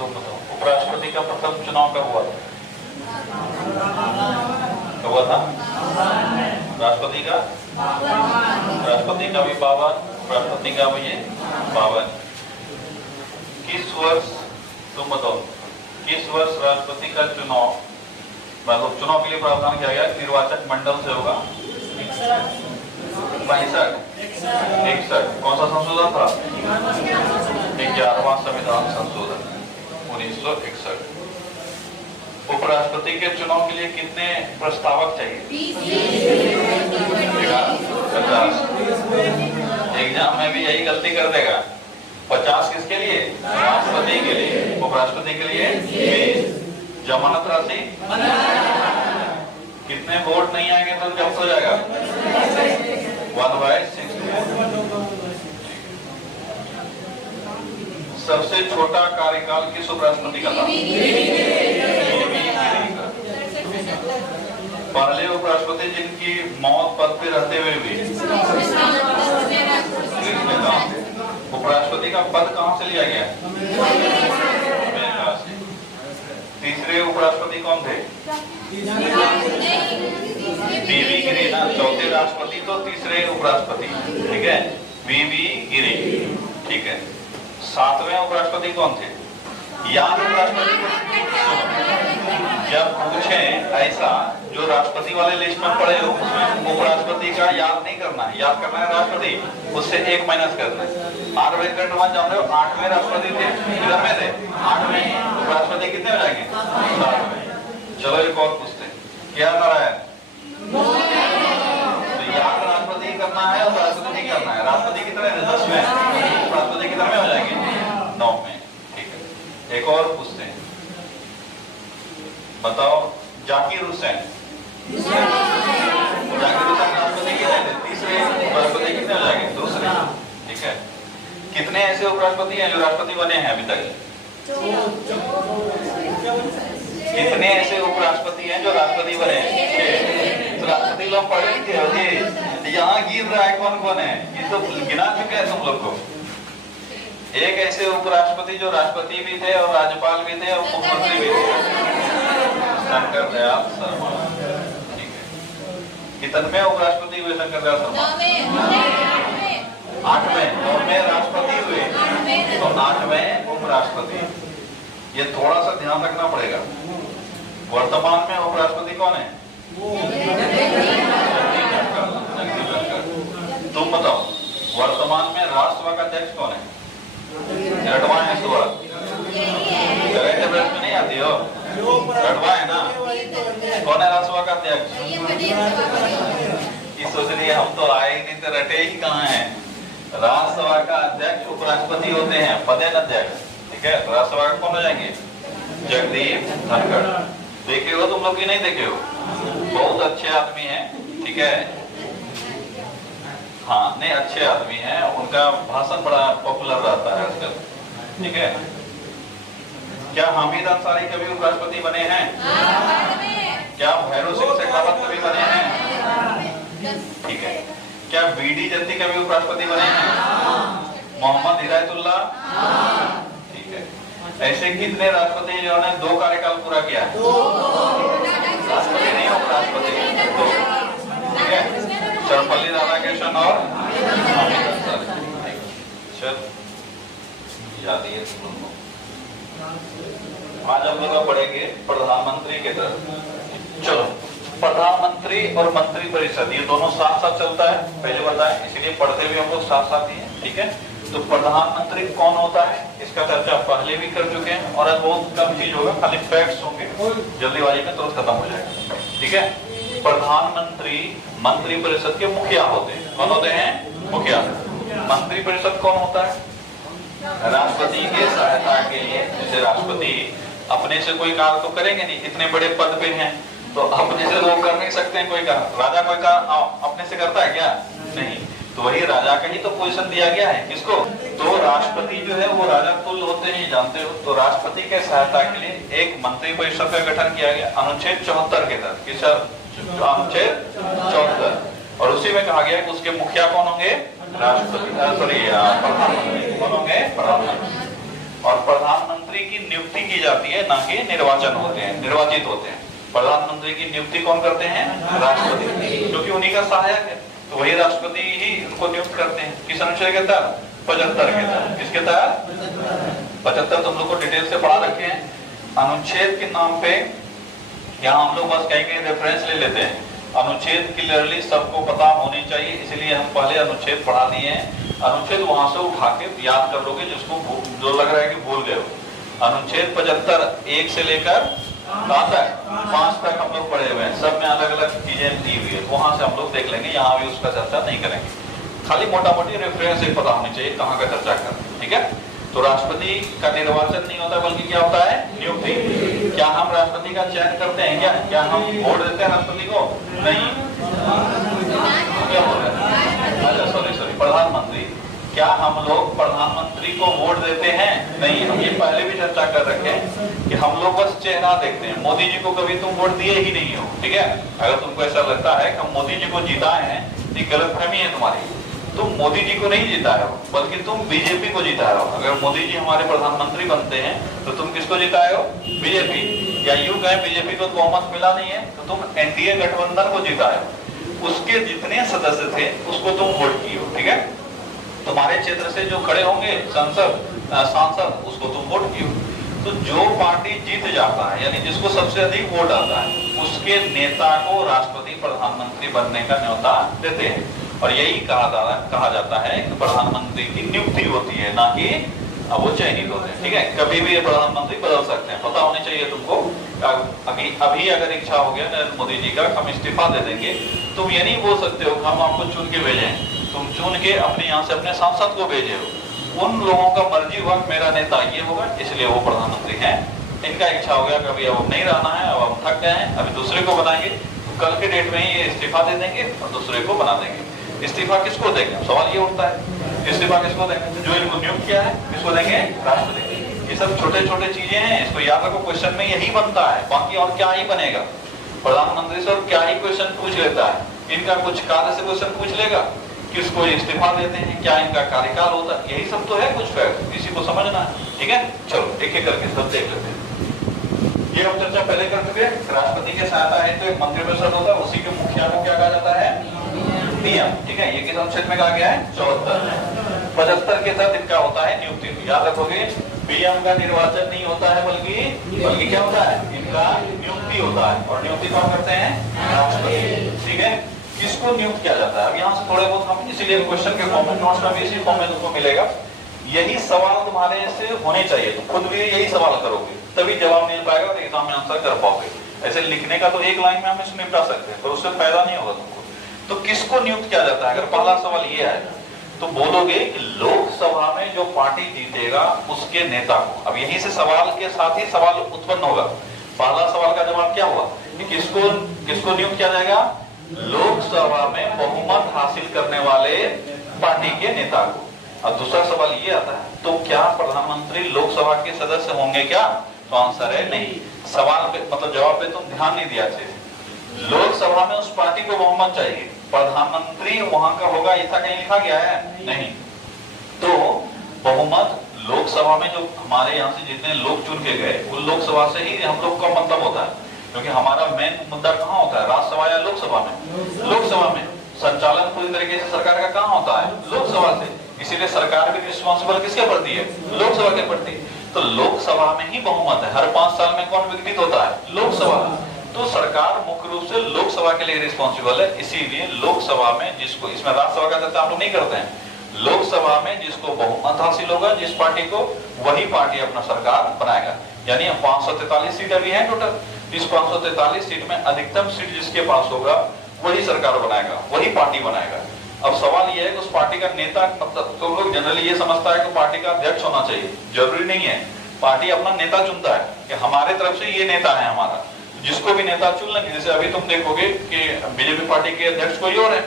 तो बताओ उपराष्ट्रपति का प्रथम चुनाव कब हुआ था? कब हुआ था? राष्ट्रपति का भी 52, राष्ट्रपति का भी ये 52। किस वर्ष, तुम बताओ, किस वर्ष राष्ट्रपति का चुनाव, मतलब चुनाव के लिए प्रावधान किया गया? निर्वाचक मंडल से होगा 61। कौन सा संशोधन था? 11वां संविधान संशोधन 1961। उपराष्ट्रपति के चुनाव के लिए कितने प्रस्तावक चाहिए? 50। एग्जाम में भी यही गलती कर देगा। 50 किसके लिए? राष्ट्रपति के लिए। उपराष्ट्रपति के लिए 20। जमानत राशि कितने वोट नहीं आएंगे तो जब्त हो जाएगा? 1/60। सबसे छोटा कार्यकाल किस उपराष्ट्रपति का था? पहले उपराष्ट्रपति जिनकी मौत पद पे रहते हुए भी, उपराष्ट्रपति का पद कहां से लिया गया? अमेरिका से। तीसरे उपराष्ट्रपति कौन थे? वी गिरी ना, चौथे राष्ट्रपति तो तीसरे उपराष्ट्रपति, ठीक है, वी गिरी, ठीक है। 7वें उपराष्ट्रपति कौन थे? याद उपराष्ट्रपति जब पूछे ऐसा जो राष्ट्रपति वाले लिस्ट में पड़े हो, उसमें उपराष्ट्रपति का याद नहीं करना है, याद करना है राष्ट्रपति, उससे 1 माइनस करना है। आर वेंकटरमन जान रहे हो 8वें राष्ट्रपति थे, किधर में थे? 8वें। उपराष्ट्रपति कितने हो जाएंगे? 7वें। चलो एक और पूछते हैं, क्या नारायण? तो याद राष्ट्रपति करना है और राष्ट्रपति नहीं करना है। राष्ट्रपति कितने थे? 10वें। उपराष्ट्रपति कितने में हो जाएंगे? 9वें। ठीक है, एक और पूछते हैं, बताओ जाकिर हुसैन राष्ट्रपति कितने थे? तीसरे। उपराष्ट्रपति कितने हो जाएंगे? दूसरे। ठीक है, कितने ऐसे उपराष्ट्रपति हैं जो राष्ट्रपति बने हैं अभी तक? कितने ऐसे उपराष्ट्रपति हैं जो राष्ट्रपति बने हैं? तो राष्ट्रपति लोग पढ़े लिखे होते, यहाँ गिर रहा है कौन कौन है, ये तो गिना चुके हैं तुम लोग को। एक ऐसे उपराष्ट्रपति जो राष्ट्रपति भी थे और राज्यपाल भी थे और मुख्यमंत्री भी थे, शंकर दयाल शर्मा। ठीक है, कितने उपराष्ट्रपति हुए शंकर दयाल शर्मा? 8वें। 9वें राष्ट्रपति हुए तो 8वें उपराष्ट्रपति। ये थोड़ा सा ध्यान रखना पड़ेगा। वर्तमान में उपराष्ट्रपति कौन है? तुम बताओ, वर्तमान में राज्यसभा का अध्यक्ष कौन है? रटवा है सुबह, करंट अफेयर्स में नहीं आती हो, रटवा है ना। कौन है राज्यसभा का अध्यक्ष? ये सोच रही है हम तो आए ही नहीं तो रटे ही कहाँ हैं। राज्यसभा का अध्यक्ष उपराष्ट्रपति होते हैं, पदेन अध्यक्ष। ठीक है, राज्यसभा का कौन हो जाएंगे? जगदीप धनखड़। देखे हो तुम लोग की नहीं देखे हो? बहुत अच्छे आदमी हैं, ठीक है, हाँ नहीं अच्छे आदमी हैं, उनका भाषण बड़ा पॉपुलर रहता है आजकल। ठीक है, क्या हामिद अंसारी कभी उपराष्ट्रपति बने हैं? क्या भैरव सिंह शेखावत कभी बने हैं? ठीक है, क्या बीडी जत्ती कभी उपराष्ट्रपति बने हैं? मोहम्मद हिदायतुल्लाह? ठीक है, ऐसे कितने राष्ट्रपति जिन्होंने 2 कार्यकाल पूरा किया है? राष्ट्रपति नहीं, उपराष्ट्रपति। ठीक है, सर्वपल्ली राधाकृष्णन और हामिद अंसारी। चल याद है तुम लोगों को। आज हम लोग पढ़ेंगे प्रधानमंत्री के तरफ। चलो, प्रधानमंत्री और मंत्री परिषद ये दोनों साथ साथ चलता है, पहले बताएं, इसीलिए पढ़ते हुए हम लोग साथ साथ ही हैं। ठीक है, तो प्रधानमंत्री कौन होता है इसका चर्चा पहले भी कर चुके हैं और आज बहुत कम चीज होगा, खाली फैक्ट्स होंगे, जल्दीबाजी में तुरंत खत्म हो जाएगा। ठीक है, प्रधानमंत्री मंत्री परिषद के मुखिया होते हैं। कौन होते हैं? मुखिया। मंत्री परिषद कौन होता है? राष्ट्रपति के सहायता के लिए। जैसे राष्ट्रपति अपने से कोई कार्य तो करेंगे नहीं, इतने बड़े पद पे हैं तो अपने से वो कर नहीं सकते हैं कोई काम। राजा कोई काम अपने से करता है क्या? नहीं, तो वही राजा का ही तो पोजीशन दिया गया है। किसको? तो राष्ट्रपति जो है वो राजा तुल्य होते हैं, जानते हो। तो राष्ट्रपति के सहायता के लिए एक मंत्री परिषद का गठन किया गया अनुच्छेद 74 के तहत। किस अनुच्छेद 74, और उसी में कहा गया कि उसके मुखिया कौन होंगे? राष्ट्रपति, सॉरी प्रधानमंत्री। कौन होंगे? प्रधानमंत्री। और प्रधानमंत्री की नियुक्ति की जाती है, ना कि निर्वाचन होते हैं, निर्वाचित होते हैं। प्रधानमंत्री की नियुक्ति कौन करते हैं? राष्ट्रपति, क्योंकि उन्हीं का सहायक है, तो वही राष्ट्रपति ही उनको नियुक्त करते हैं। किस अनुच्छेद के तहत? 75 के तहत। किसके तहत? 75 तुम लोग को डिटेल से पढ़ा रखे हैं। अनुच्छेद के नाम पे यहाँ हम लोग बस कहीं रेफरेंस ले लेते हैं। अनुच्छेद क्लियरली सबको पता होनी चाहिए, इसलिए हम पहले अनुच्छेद पढ़ा दिए हैं। अनुच्छेद वहां से उठा के याद कर लोगे, जिसको जो लग रहा है कि भूल गए हो। अनुच्छेद 75 1 से लेकर 5 तक हम लोग पढ़े हुए हैं, सब में अलग अलग चीजें दी हुई है, वहां से हम लोग देख लेंगे, यहाँ भी उसका चर्चा नहीं करेंगे। खाली मोटा मोटी रेफरेंस एक पता होनी चाहिए कहाँ का चर्चा कर, ठीक है। तो राष्ट्रपति का निर्वाचन नहीं होता, बल्कि क्या होता है? नियुक्ति। क्या हम राष्ट्रपति का चयन करते हैं? क्या हम वोट देते हैं राष्ट्रपति को? नहीं। क्या हो रहा है? अच्छा सॉरी, प्रधानमंत्री। क्या हम लोग प्रधानमंत्री को वोट देते हैं? नहीं। हम ये पहले भी चर्चा कर रखे हैं कि हम लोग बस चेहरा देखते हैं। मोदी जी को कभी तुम वोट दिए ही नहीं हो, ठीक है। अगर तुमको ऐसा लगता है कि हम मोदी जी को जिताए हैं, ये गलतफहमी है तुम्हारी। तुम मोदी जी को नहीं जिताए हो, बल्कि तुम बीजेपी को जिताए हो। अगर मोदी जी हमारे प्रधानमंत्री बनते हैं तो तुम किसको जिताए हो? बीजेपी। या यूं कहें बीजेपी को बहुमत मिला नहीं है तो तुम एनडीए गठबंधन को जिताए हो। उसके जितने सदस्य थे उसको तुम वोट किए हो, ठीक है। तुम्हारे क्षेत्र से जो खड़े होंगे सांसद, उसको तुम वोट किए हो। तो जो पार्टी जीत जाता है, यानी जिसको सबसे अधिक वोट आता है, उसके नेता को राष्ट्रपति प्रधानमंत्री बनने का न्योता देते हैं। और यही कहा जाता है कि प्रधानमंत्री की नियुक्ति होती है, ना कि वो चयनित होते हैं, ठीक है। कभी भी ये प्रधानमंत्री बदल सकते हैं, पता होनी चाहिए तुमको। अभी अगर इच्छा हो गया नरेंद्र मोदी जी का, हम इस्तीफा दे देंगे, तुम ये नहीं बोल सकते हो कि हम आपको चुन के भेजें। तुम चुन के अपने यहाँ से अपने सांसद को भेजे हो। उन लोगों का मर्जी हुआ मेरा नेता ये होगा, इसलिए वो प्रधानमंत्री है। इनका इच्छा हो गया कभी अब नहीं रहना है, अब हम थक गए हैं, अभी दूसरे को बनाएंगे, तो कल के डेट में ही ये इस्तीफा दे देंगे और दूसरे को बना देंगे। इस्तीफा किसको देंगे? सवाल ये उठता है, इस्तीफा किसको देंगे? जो इनको नियुक्त किया है, किसको देंगे? राष्ट्रपति। ये सब छोटे छोटे चीजें हैं, इसको याद रखो। क्वेश्चन में यही बनता है, बाकी और क्या ही बनेगा। प्रधानमंत्री से और क्या ही क्वेश्चन पूछ लेता है, इनका कुछ कार्य से क्वेश्चन पूछ लेगा, किसको इस्तीफा देते हैं, क्या इनका कार्यकाल होता है, यही सब तो है कुछ फैक्ट, इसी को समझना है, ठीक है। चलो एक एक करके सब देख लेते हैं। ये हम चर्चा पहले कर चुके। राष्ट्रपति के सहायता है तो एक मंत्रिपरिषद होता है, उसी के मुखिया को क्या कहा जाता है? पीएम, ठीक है। ये किस अनुच्छेद में कहा गया है? 74। 75 के तहत इनका होता है नियुक्ति। याद रखोगे, पीएम का निर्वाचन नहीं होता है, बल्कि क्या होता है? इनका नियुक्ति होता है। और नियुक्ति कौन करते हैं? राष्ट्रपति, ठीक है। किसको नियुक्त किया जाता है? अब यहाँ से थोड़े बहुत हम, इसीलिए क्वेश्चन के फॉर्म में, नोट्स में भी इसी फॉर्म में तुमको मिलेगा। यही सवाल तुम्हारे से होने चाहिए, तुम खुद भी यही सवाल करोगे, तभी जवाब मिल पाएगा और एग्जाम में आंसर कर पाओगे। ऐसे लिखने का तो एक लाइन में हम इसमें निपटा सकते हैं, पर उससे फायदा नहीं होगा तुमको। तो किसको नियुक्त किया जाता है? अगर पहला सवाल ये है तो बोलोगे कि लोकसभा में जो पार्टी जीतेगा उसके नेता को। अब यहीं से सवाल के साथ ही सवाल उत्पन्न होगा। पहला सवाल का जवाब क्या हुआ कि किसको नियुक्त किया जाएगा? लोकसभा में बहुमत हासिल करने वाले पार्टी के नेता को। अब दूसरा सवाल ये आता है, तो क्या प्रधानमंत्री लोकसभा के सदस्य होंगे क्या? तो आंसर है नहीं। सवाल पे मतलब जवाब पे तुम ध्यान नहीं दिया अच्छे से। लोकसभा में उस पार्टी को बहुमत चाहिए, प्रधानमंत्री वहां का होगा ऐसा कहीं लिखा गया है? नहीं। तो बहुमत लोकसभा में जो हमारे यहाँ से जितने लोग चुन के गए, उन लोकसभा से ही हम लोग का मतलब होता है, क्योंकि हमारा मेन मुद्दा कहाँ होता है? राज्यसभा या लोकसभा में? लोकसभा में। संचालन पूरी तरीके से सरकार का कहाँ होता है? लोकसभा से। इसीलिए सरकार भी रिस्पॉन्सिबल किसके प्रति है? लोकसभा के प्रति। तो लोकसभा में ही बहुमत है। हर 5 साल में कौन विघटित होता है? लोकसभा। तो सरकार मुख्य रूप से लोकसभा के लिए रिस्पॉन्सिबल है। इसीलिए लोकसभा में जिसको, इसमें राज्यसभा का चर्चा हम लोग नहीं करते हैं, लोकसभा में जिसको बहुमत हासिल होगा जिस पार्टी को, वही पार्टी अपना सरकार बनाएगा। यानी 543 सीट अभी है टोटल। इस 543 सीट में अधिकतम सीट जिसके पास होगा वही सरकार बनाएगा, वही पार्टी बनाएगा। अब सवाल यह है कि उस पार्टी का नेता, मतलब तो लोग जनरली ये समझता है कि पार्टी का अध्यक्ष होना चाहिए। जरूरी नहीं है। पार्टी अपना नेता चुनता है कि हमारे तरफ से ये नेता है हमारा, जिसको भी नेता चुन लेंगे। जैसे अभी तुम देखोगे कि बीजेपी पार्टी के अध्यक्ष कोई और है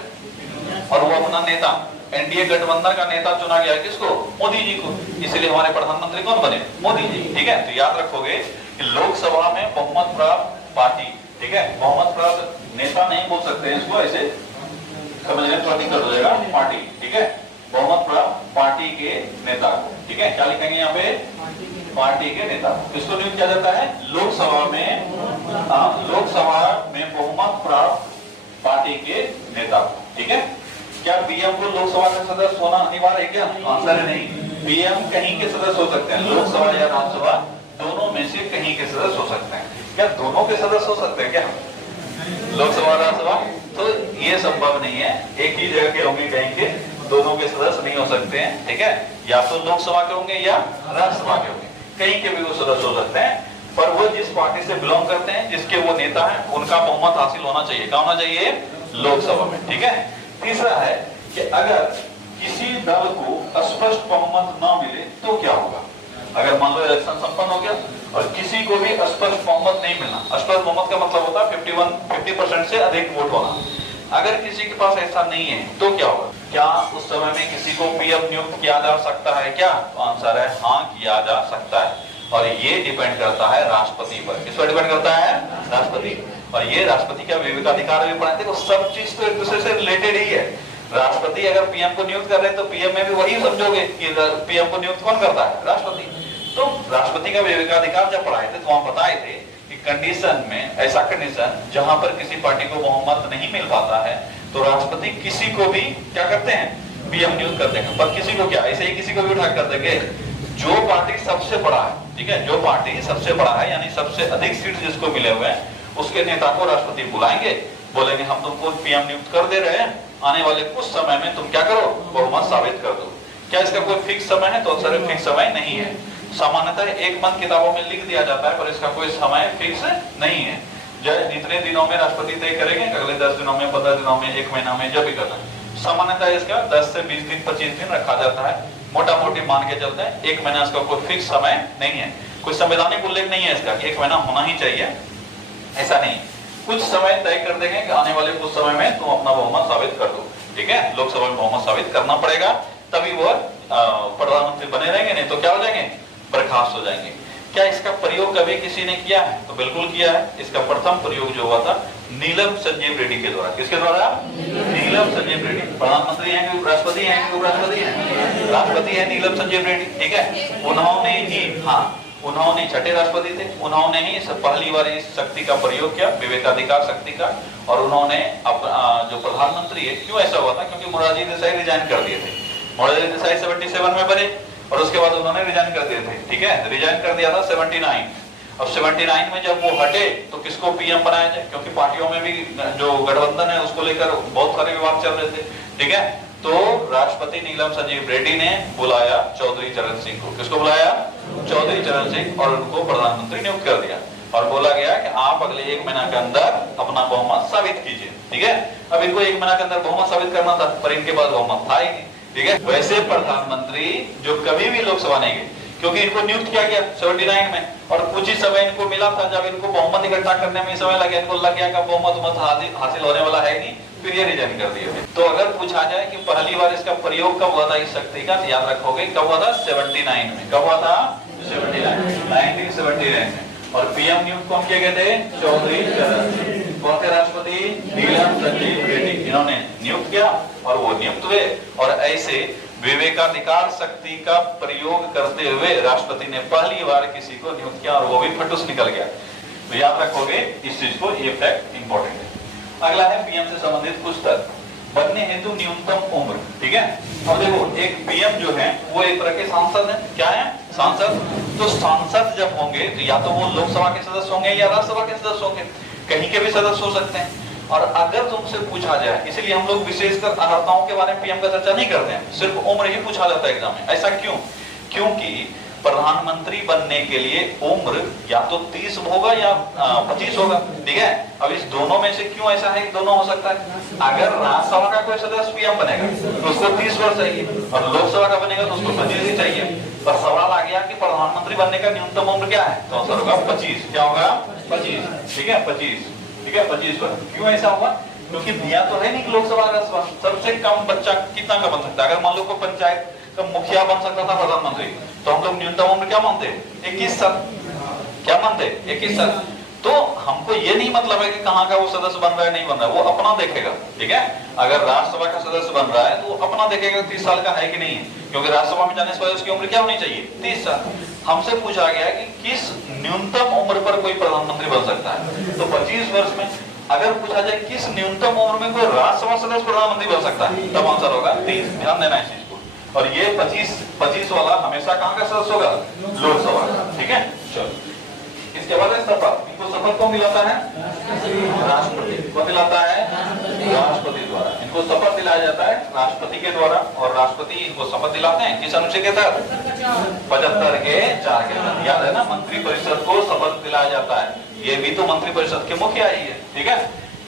और वो अपना नेता, एनडीए गठबंधन का नेता चुना गया किसको? मोदी जी को। इसलिए हमारे प्रधानमंत्री कौन बने? मोदी जी, ठीक है। तो याद रखोगे कि लोकसभा में बहुमत प्राप्त पार्टी, ठीक है, बहुमत प्राप्त नेता नहीं बोल सकते इसको, ऐसे समझने थोड़ा दिक्कत हो जाएगा, पार्टी, ठीक है, बहुमत प्राप्त पार्टी के नेता को। ठीक है, क्या लिखेंगे यहाँ पे? पार्टी के नेता। किसको नियुक्त किया जाता है? लोकसभा में बहुमत प्राप्त पार्टी के नेता। ठीक है, क्या पीएम को लोकसभा का सदस्य होना अनिवार्य है क्या? आंसर है नहीं। पीएम कहीं के सदस्य हो सकते हैं, लोकसभा या राज्यसभा दोनों में से कहीं के सदस्य हो सकते हैं। क्या दोनों के सदस्य हो सकते हैं क्या? लोकसभा राज्यसभा? तो ये संभव नहीं है, एक ही जगह के होंगे, कहीं के दोनों के सदस्य नहीं हो सकते हैं। ठीक है, या तो लोकसभा के होंगे या राज्यसभा के होंगे, कहीं के भी वो सदस्य हो सकते हैं, पर वो जिस पार्टी से बिलोंग करते हैं, जिसके वो नेता हैं, उनका बहुमत हासिल होना चाहिए। क्या होना चाहिए? लोकसभा में। ठीक है, तीसरा है कि अगर किसी दल को स्पष्ट बहुमत न मिले तो क्या होगा? अगर मान लो इलेक्शन संपन्न हो गया और किसी को भी स्पष्ट बहुमत नहीं मिलना, स्पष्ट बहुमत का मतलब होता है 50% से अधिक वोट होना। अगर किसी के पास ऐसा नहीं है तो क्या होगा? क्या उस समय में किसी को पीएम नियुक्त किया जा सकता है क्या? आंसर है हाँ, किया जा सकता है। और ये डिपेंड करता है राष्ट्रपति पर। किस पर डिपेंड करता है? राष्ट्रपति। और ये राष्ट्रपति का विवेकाधिकार भी पढ़ा, देखो सब चीज तो एक दूसरे से रिलेटेड ही है। राष्ट्रपति अगर पीएम को नियुक्त कर रहे हैं तो पीएम में भी वही समझोगे कि पीएम को नियुक्त कौन करता है? राष्ट्रपति। तो राष्ट्रपति का विवेकाधिकार जब पढ़ाए थे तो वहां बताए थे कि कंडीशन में, ऐसा कंडीशन जहां पर किसी पार्टी को बहुमत नहीं मिल पाता है तो राष्ट्रपति किसी को भी क्या करते हैं? पीएम नियुक्त कर देंगे। पर किसी को क्या ऐसे ही किसी को भी उठा कर देंगे? जो पार्टी सबसे बड़ा है, ठीक है, जो पार्टी सबसे बड़ा है यानी सबसे अधिक सीट जिसको मिले हुए हैं, उसके नेता को राष्ट्रपति बुलाएंगे, बोलेंगे हम तुमको पीएम नियुक्त कर दे रहे हैं, आने वाले कुछ समय में तुम क्या करो? बहुमत साबित कर दो। क्या इसका कोई फिक्स समय है? तो अक्सर फिक्स समय नहीं है। सामान्यतः एक मंथ किताबों में लिख दिया जाता है, पर इसका कोई समय फिक्स नहीं है। जितने दिनों में राष्ट्रपति तय करेंगे, अगले 10 दिनों में, 15 दिनों में, 1 महीना में, जब भी करना है। सामान्यतः इसका 10 से 20 दिन, 25 दिन रखा जाता है, मोटा मोटी मान के चलते हैं। 1 महीना इसका कोई फिक्स समय नहीं है, कोई संवैधानिक उल्लेख नहीं है इसका कि 1 महीना होना ही चाहिए, ऐसा नहीं। कुछ समय तय कर देंगे कि आने वाले कुछ समय में तुम अपना बहुमत साबित कर दो। ठीक है, लोकसभा में बहुमत साबित करना पड़ेगा, तभी वो प्रधानमंत्री बने रहेंगे, नहीं तो क्या हो जाएंगे? बर्खास्त हो जाएंगे। क्या इसका प्रयोग कभी किसी ने किया है? तो बिल्कुल किया है। इसका प्रथम प्रयोग जो हुआ था नीलम संजीव रेड्डी के द्वारा। किसके द्वारा? नीलम संजीव रेड्डी। प्रधानमंत्री हैं कि राष्ट्रपति हैं? कि उपराष्ट्रपति हैं? राष्ट्रपति है नीलम संजीव रेड्डी। ठीक है, उन्होंने ही, हाँ, उन्होंने छठे राष्ट्रपति थे, उन्होंने ही पहली बार इस शक्ति का प्रयोग किया, विवेकाधिकार शक्ति का। और उन्होंने जो प्रधानमंत्री है, क्यों ऐसा हुआ था? क्योंकि मोरारजी देसाई रिजाइन कर दिए थे। मोरारजी देसाई 77 में बने और उसके बाद उन्होंने रिजाइन कर दिए थे। ठीक है, रिजाइन कर दिया था 79। अब 79 में जब वो हटे तो किसको पीएम बनाया जाए? क्योंकि पार्टियों में भी जो गठबंधन है उसको लेकर बहुत सारे विवाद चल रहे थे। ठीक है, तो राष्ट्रपति नीलम संजीव रेड्डी ने बुलाया चौधरी चरण सिंह को। किसको बुलाया? चौधरी चरण सिंह, और उनको प्रधानमंत्री नियुक्त कर दिया और बोला गया कि आप अगले 1 महीना के अंदर अपना बहुमत साबित कीजिए। ठीक है, अब इनको 1 महीना के अंदर बहुमत साबित करना था, पर इनके पास बहुमत था ही नहीं। ठीक है, वैसे प्रधानमंत्री जो कभी भी लोकसभा नहीं गए, क्योंकि इनको नियुक्त किया गया 79 में, और कुछ ही समय इनको मिला था। जब इनको बहुमत इकट्ठा करने में समय लगे, इनको लग गया कि बहुमत हासिल होने वाला है नहीं, फिर ये रिजाइन कर दिए। तो अगर पूछा जाए कि पहली बार इसका प्रयोग कब हुआ था इस शक्ति का, तो याद रखोगे कब हुआ था? 79 में। कब हुआ था? 1979 में। और पीएम नियुक्त कौन किए गए थे? चौधरी चरण सिंह। कौन थे राष्ट्रपति? नीलम संजीव रेड्डी। इन्होंने नियुक्त किया और वो नियुक्त हुए, और ऐसे विवेकाधिकार शक्ति का प्रयोग करते हुए राष्ट्रपति ने पहली बार किसी को नियुक्त किया, और वो भी फटुस निकल गया। तो याद रखोगे इस चीज को, ये फैक्ट इंपॉर्टेंट है। अगला है पीएम से संबंधित कुछ तथ्य। बनने हेतु न्यूनतम उम्र। ठीक है, अब देखो एक पीएम जो है वो एक तरह के सांसद है। क्या है? सांसद। तो सांसद जब होंगे तो या तो वो लोकसभा के सदस्य होंगे या राज्यसभा के सदस्य होंगे, कहीं के भी सदस्य हो सकते हैं। और अगर तुमसे पूछा जाए, इसलिए हम लोग विशेषकर अर्हताओं के बारे में पीएम का चर्चा नहीं करते हैं, सिर्फ उम्र ही पूछा जाता है एग्जाम में। ऐसा क्यों? क्योंकि प्रधानमंत्री बनने के लिए उम्र या तो 30 होगा या 25 होगा। ठीक है, अब इस दोनों में से क्यों ऐसा है कि दोनों हो सकता है? अगर राज्यसभा का कोई सदस्य पीएम बनेगा तो उसको 30 वर्ष चाहिए, और लोकसभा का बनेगा तो उसको 25 ही चाहिए। पर सवाल आ गया कि प्रधानमंत्री बनने का न्यूनतम उम्र क्या है? तो आंसर होगा 25। क्या होगा? 25। ठीक है, 25। ठीक है, 25 वर्ष। क्यों ऐसा हुआ? क्योंकि दिया तो है नहीं कि लोकसभा राज्यसभा सबसे कम बच्चा कितना का बन सकता है। अगर मान लो को पंचायत का मुखिया बन सकता था प्रधानमंत्री, तो हम लोग न्यूनतम उम्र क्या मानते? 21 साल। क्या मानते? 21 साल। तो हमको ये नहीं मतलब है कि कहाँ का वो सदस्य बन रहा है नहीं बन रहा है, वो अपना देखेगा। ठीक है, अगर राज्यसभा का सदस्य बन रहा है तो वो अपना देखेगा 30 साल का है कि नहीं है। क्योंकि राज्यसभा में जाने से पहले उसकी उम्र क्या होनी चाहिए? 30 साल। हमसे पूछा गया कि किस न्यूनतम उम्र पर कोई प्रधानमंत्री बन सकता है, तो 25 वर्ष में। अगर पूछा जाए किस न्यूनतम उम्र में कोई राज्यसभा सदस्य प्रधानमंत्री बन सकता है, तब आंसर होगा 30। ध्यान देना इस चीज को। और ये 25 वाला हमेशा कहाँ का सदस्य होगा? लोकसभा का। ठीक है, चलो। इसके बाद शपथ, इनको शपथ कौन दिलाता है? राष्ट्रपति। कौन दिलाता है? राष्ट्रपति द्वारा। इनको शपथ दिलाया जाता है राष्ट्रपति के द्वारा, और राष्ट्रपति इनको शपथ दिलाते हैं किस अनुच्छेद के तहत? 75 के 4 के तहत। याद है ना, मंत्रिपरिषद को शपथ दिलाया जाता है। ये भी तो मंत्रिपरिषद के मुखिया ही है। ठीक है।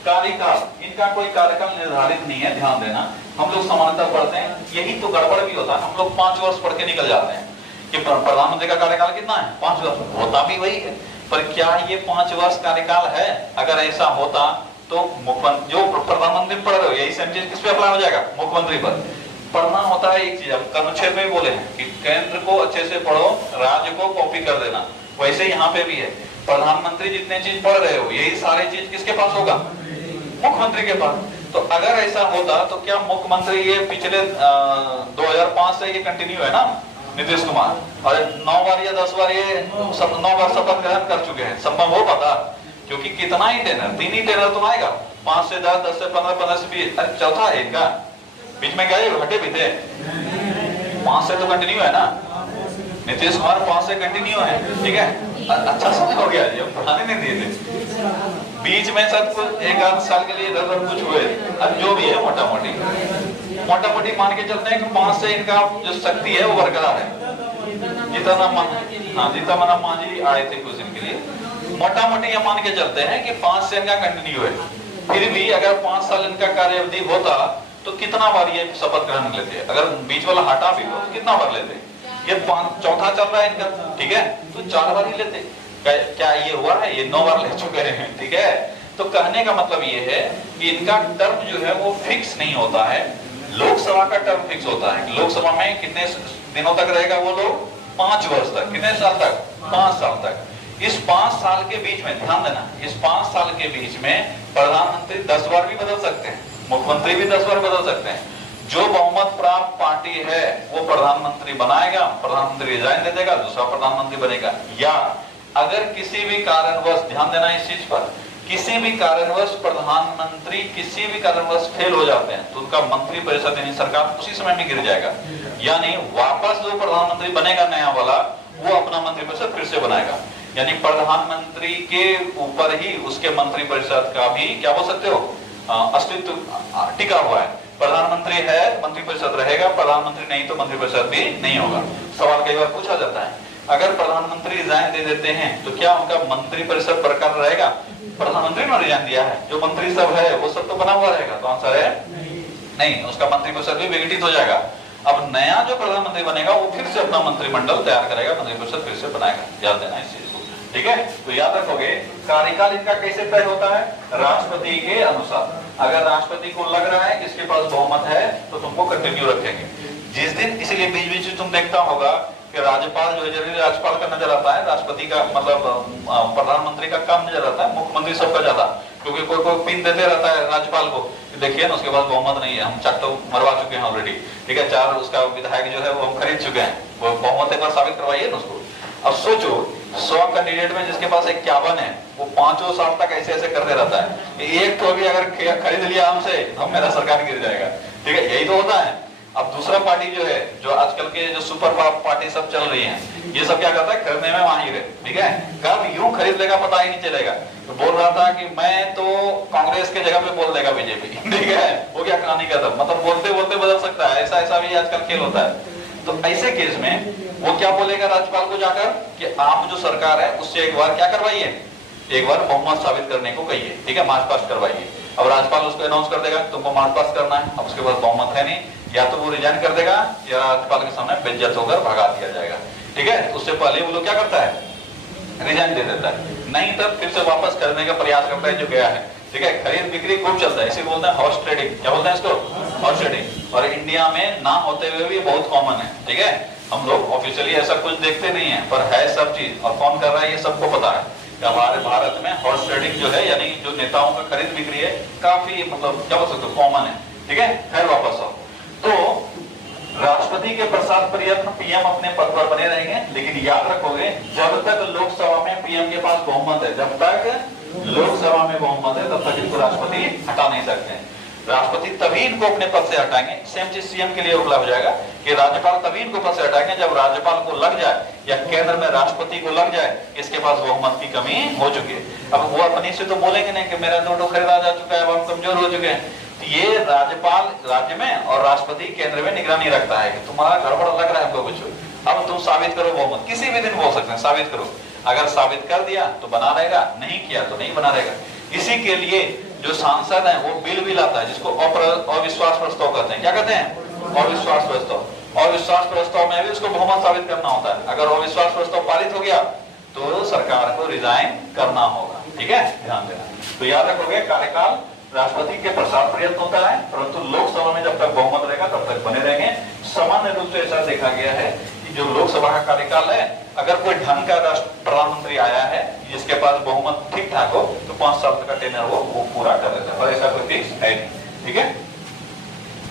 कार्यकाल, इनका कोई कार्यकाल निर्धारित नहीं है, ध्यान देना। हम लोग सामान्यतः पढ़ते हैं, यही तो गड़बड़ भी होता है। हम लोग 5 वर्ष पढ़ के निकल जाते हैं कि प्रधानमंत्री का कार्यकाल कितना है? 5 वर्ष। होता भी वही है, पर क्या ये 5 वर्ष कार्यकाल है? अगर ऐसा होता तो मुख्यमंत्री, जो प्रधानमंत्री पढ़ रहे हो, यही सेम चीज किस पे अप्लाई हो जाएगा? मुख्यमंत्री पर। पढ़ना होता है एक चीज, अब अनुच्छेद में बोले हैं कि केंद्र को अच्छे से पढ़ो, राज्य को कॉपी कर देना। वैसे यहाँ पे भी है, प्रधानमंत्री जितने चीज पढ़ रहे हो, यही सारे चीज किसके पास होगा? मुख्यमंत्री के पास। तो अगर ऐसा होता तो क्या मुख्यमंत्री, ये पिछले 2005 से ये कंटिन्यू है ना, नीतीश कुमार, और 9 बार या 10 बार ये 9 बार शपथ ग्रहण कर चुके हैं, संभव हो पाता? क्योंकि कितना ही टेनर, 3 ही टेनर तो आएगा, 5 से 10, 10 से 15, 15 से 20, अरे चौथा है इनका, बीच में गए हटे भी थे। 5 से तो कंटिन्यू है ना, नीतीश कुमार 5 से कंटिन्यू है। ठीक है, अच्छा समय हो गया जी, हम पढ़ाने नहीं दिए थे। बीच में सब कुछ 1 आध साल के लिए इधर उधर कुछ हुए, अब जो भी है मोटा मोटी मान के चलते हैं कि 5 से इनका जो शक्ति है वो बरकरार है। जीता मांझी आए थे कुछ दिन के लिए, मोटा मोटी ये मान के चलते हैं कि 5 से इनका कंटिन्यू है। फिर भी अगर 5 साल इनका कार्य अवधि होता तो कितना बार ये शपथ ग्रहण लेते? अगर बीच वाला हटा भी हो तो कितना बार लेते? ये 5 चल रहा है इनका, ठीक है, तो 4 बार ही लेते। क्या ये हुआ है? ये 9 बार ले चुके हैं। ठीक है, तो कहने का मतलब ये है कि इनका टर्म जो है वो फिक्स नहीं होता है। लोकसभा का टर्म फिक्स होता है। लोकसभा में कितने दिनों तक रहेगा वो लोग? 5 वर्ष तक। कितने साल तक? 5 साल तक। इस 5 साल के बीच में ध्यान देना, इस 5 साल के बीच में प्रधानमंत्री 10 बार भी बदल सकते हैं, मुख्यमंत्री भी 10 बार बदल सकते हैं। जो बहुमत प्राप्त पार्टी है वो प्रधानमंत्री बनाएगा, प्रधानमंत्री रिजाइन दे देगा, दूसरा प्रधानमंत्री बनेगा। या अगर किसी भी कारणवश, ध्यान देना इस चीज पर, किसी भी कारणवश प्रधानमंत्री किसी भी कारणवश फेल हो जाते हैं तो उनका मंत्रिपरिषद यानी सरकार उसी समय में गिर जाएगा। यानी वापस जो प्रधानमंत्री बनेगा नया वाला, वो अपना मंत्रिपरिषद फिर से बनाएगा। यानी प्रधानमंत्री के ऊपर ही उसके मंत्रिपरिषद का भी क्या बोल सकते हो, अस्तित्व टिका हुआ है। प्रधानमंत्री है, मंत्रिपरिषद रहेगा, प्रधानमंत्री नहीं तो मंत्रिपरिषद भी नहीं होगा। सवाल कई बार पूछा जाता है, अगर प्रधानमंत्री रिजाइन दे देते हैं तो क्या उनका मंत्रिपरिषद बरकरार रहेगा? प्रधानमंत्री ने रिजाइन दिया है, जो मंत्री सब है वो सब तो बना हुआ रहेगा। तो आंसर है नहीं, उसका मंत्रिपरिषद भी विघटित हो जाएगा। अब नया जो प्रधानमंत्री बनेगा वो फिर से अपना मंत्रिमंडल तैयार करेगा, मंत्रिपरिषद फिर से बनाएगा। याद देना इस चीज को, ठीक है। तो याद रखोगे कार्यकाल इनका कैसे तय होता है? राष्ट्रपति के अनुसार। अगर राष्ट्रपति को लग रहा है कि इसके पास बहुमत है तो तुमको कंटिन्यू रखेंगे। जिस दिन, इसलिए बीच बीच तुम देखता होगा कि राज्यपाल जो है जरूरी राज्यपाल का नजर आता है, राष्ट्रपति का मतलब प्रधानमंत्री का कम नजर आता है, मुख्यमंत्री सबका ज्यादा, क्योंकि कोई पिन देते रहता है राज्यपाल को, देखिए ना उसके पास बहुमत नहीं है, हम 4 तो मरवा चुके हैं ऑलरेडी, ठीक है, 4 उसका विधायक जो है वो हम खरीद चुके हैं, वो बहुमत एक बार साबित करवाइए ना उसको। अब सोचो 100 कैंडिडेट में जिसके पास 51 है, वो 5 साल तक ऐसे ऐसे करते रहता है, एक तो भी अगर खरीद लिया हमसे, हम मेरा सरकार गिर जाएगा, ठीक है, यही तो होता है। अब दूसरा पार्टी जो है, जो आजकल के जो सुपर पार्टी सब चल रही हैं, ये सब क्या करता है? खरीदने में माहिर है, ठीक है, कब यूं खरीद लेगा पता ही नहीं चलेगा। तो बोल रहा था कि मैं तो कांग्रेस के जगह पे बोल देगा बीजेपी, ठीक है, वो क्या कहानी का था, मतलब बोलते बोलते बदल सकता है, ऐसा भी आजकल खेल होता है। तो ऐसे केस में वो क्या बोलेगा राज्यपाल को जाकर कि आप जो सरकार है उससे एक बार क्या करवाइए, एक बार बहुमत साबित करने को कहिए, ठीक है, मार्च पास्ट करवाइए। अब राज्यपाल उसको अनाउंस कर देगा तुमको मार्च पास्ट करना है, अब उसके पास बहुमत है नहीं, या तो वो रिजाइन कर देगा या राज्यपाल के सामने बेइज्जत होकर भगा दिया जाएगा, ठीक है। उससे पहले वो लोग क्या करता है? रिजाइन दे देता है, नहीं तब फिर से वापस करने का प्रयास करता है जो गया है, ठीक है। खरीद बिक्री खूब चलता है, इसे बोलते हैं हॉर्स ट्रेडिंग। क्या बोलते हैं इसको? Horse trading. और इंडिया में ना होते हुए भी बहुत कॉमन है, ठीक है। हम लोग ऑफिशियली ऐसा कुछ देखते नहीं है, पर है सब चीज, और कौन कर रहा है ये सबको पता है कि हमारे भारत में हॉर्स ट्रेडिंग जो है, यानी जो नेताओं का खरीद बिक्री है, काफी मतलब क्या बोल सकते हो, कॉमन है, ठीक है। खैर वापस आओ, तो राष्ट्रपति राष्ट्रपति के प्रसाद पर्यंत पीएम अपने पद पर बने रहेंगे, लेकिन याद रखोगे जब तक लोकसभा में पीएम के पास बहुमत है, जब तक लोकसभा में बहुमत है तब तक इनको राष्ट्रपति हटा नहीं सकते हैं। राष्ट्रपति तभी इनको अपने पद से हटाएंगे। सेम चीज सीएम के लिए उपलब्ध हो जाएगा कि राज्यपाल तभी इनको पद से हटाएंगे जब राज्यपाल को लग जाए या केंद्र में राष्ट्रपति को लग जाए इसके पास बहुमत की कमी हो चुकी है। अब वो अपनी से तो बोलेंगे नहीं कि मेरा दो खरीदा जा चुका है, हम कमजोर हो चुके हैं। ये राज्यपाल राज्य में और राष्ट्रपति केंद्र में निगरानी रखता है कि तुम्हारा गड़बड़ लग रहा है हमको कुछ, अब तुम साबित करो बहुमत। किसी भी दिन बोल सकते हैं साबित करो, अगर साबित कर दिया तो बना रहेगा, नहीं किया तो नहीं बना रहेगा। इसी के लिए जो सांसद है वो बिल भी लाता है जिसको अविश्वास प्रस्ताव कहते हैं। क्या कहते हैं? अविश्वास प्रस्ताव। अविश्वास प्रस्ताव में भी उसको बहुमत साबित करना होता है। अगर अविश्वास प्रस्ताव पारित हो गया तो सरकार को रिजाइन करना होगा। ठीक है, ध्यान देना। तो याद रखोगे कार्यकाल राष्ट्रपति के प्रसाद पर्यंत होता है, परंतु लोकसभा में जब तक बहुमत रहेगा तब तक बने रहेंगे। सामान्य रूप से ऐसा देखा गया है कि जो लोकसभा का कार्यकाल है, अगर कोई ढंग का प्रधानमंत्री आया है जिसके पास बहुमत ठीक ठाक हो तो 5 साल तक का टेनर वो पूरा कर देता है, और ऐसा कोई फिक्स है नहीं। ठीक है,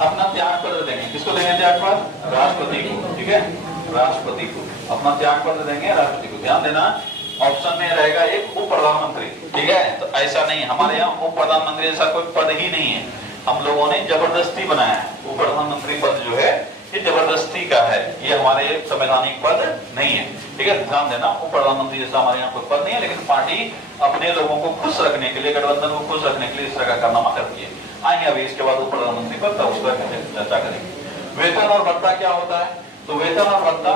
अपना त्याग पत्र देंगे। किसको देंगे त्याग पत्र? राष्ट्रपति को। ठीक है, राष्ट्रपति को अपना त्याग पत्र देंगे, राष्ट्रपति को। ध्यान देना, ऑप्शन में रहेगा एक उप प्रधानमंत्री। ठीक है, तो ऐसा नहीं, हमारे यहाँ उप प्रधानमंत्री जैसा कोई पद ही नहीं है, हम लोगों ने जबरदस्ती बनाया है। उप प्रधानमंत्री पद जो है ये जबरदस्ती का है, ये हमारे संवैधानिक पद नहीं है। ठीक है, ध्यान देना, उप प्रधानमंत्री जैसा हमारे यहाँ कोई पद नहीं है, लेकिन पार्टी अपने लोगों को खुश रखने के लिए, गठबंधन को खुश रखने के लिए इस तरह का कारनामा करती है। आएंगे अभी इसके बाद उप प्रधानमंत्री पद, तब उस पर चर्चा करेंगे। वेतन और भत्ता क्या होता है? तो वेतन और भत्ता